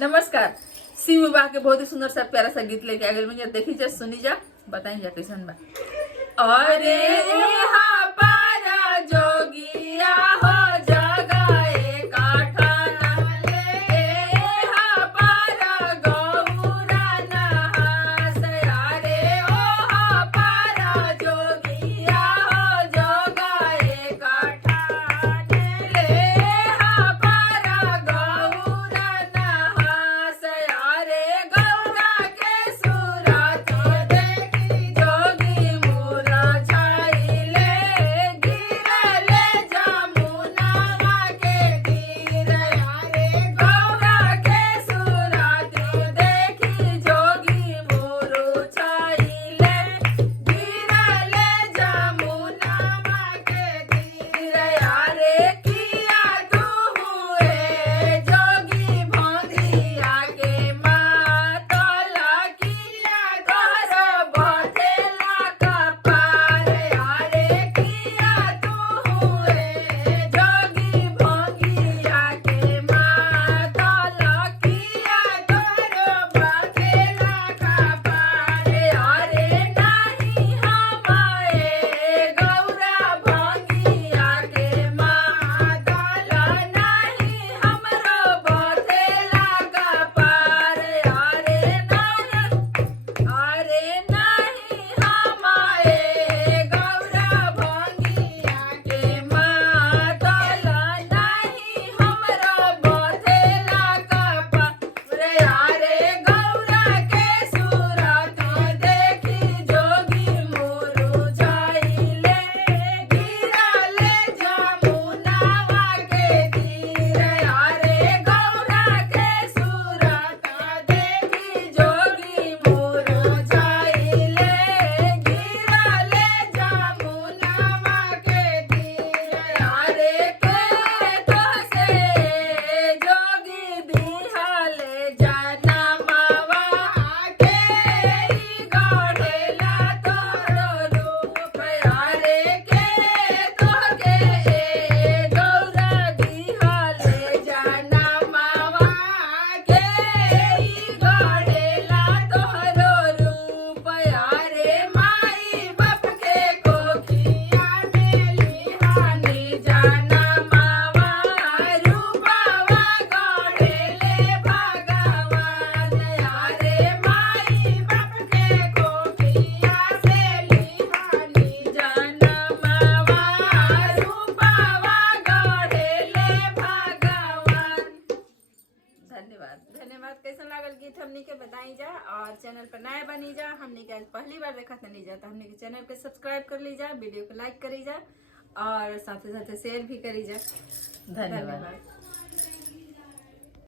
नमस्कार। शिव विवाह के बहुत ही सुंदर सा प्यारा सा गीत लेके आ गए मुझे, देखी जा सुनी जा बताई जा कैसन बा। अरे यहाँ पारा जोगिया हो जगाए काठाना ले, यहाँ पारा गौरा नहास यारे, ओहा पारा जोगिया हो जगाए काठाने ले, यहाँ पारा गौरा नहास यारे, गौरा के सूरत देखी जोगी मुरा छाइले, गिरले जमुनावा के तीर यारे, गौरा के सूरत देखी जोगी मुरु छाइले, गिरले जमुनावा के तीर यारे, किया तू हुए जोगी भंगिया के मातला, किया तोहर बथेला कपार यारे, किया तू हुए जोगी भंगिया के मातला, किया तोहर बथेला कपार यारे, नाही हमारे गौरा भंगिया के मातला, नाही हमरो बथेला कपार यारे, अरे नाही हमारे गौरा भंगिया के मातला, नाही हमरो बथेला कपार यारे, गौरा के सूरत देखी जोगी मुरु छाइले, गिरले जमुनावा के तीर यारे, गौरा के सूरत देखी जोगी मुरु छाइले, गिरले जमुनावा के तीर यारे, के तो से जोगी दिहाले जनमावा के गढ़ेला तोरो रूप यारे, के तो के गौरा दिहाले जनमावा के गढ़ेला तोरो रूप यारे, माई बाप के कोखिया में लिहानी जनमावा, रूपावा गढ़ेले भगवान यारे, माई बाप के कोखिया से लिहानी जनमावा, रूपावा गढ़ेले भगवान। धन्यवाद। धन्यवाद। कैसा लागल गीत हमनी के बताई जा, और चैनल पर नया बनी जा, हमनी के आज पहली बार देखा तनी जा, तो हमनी के चैनल के सब्सक्राइब कर ली जा, वीडियो को लाइक करी जा, और साथ ही शेयर भी करी जा। धन्यवाद। धन्यवाद।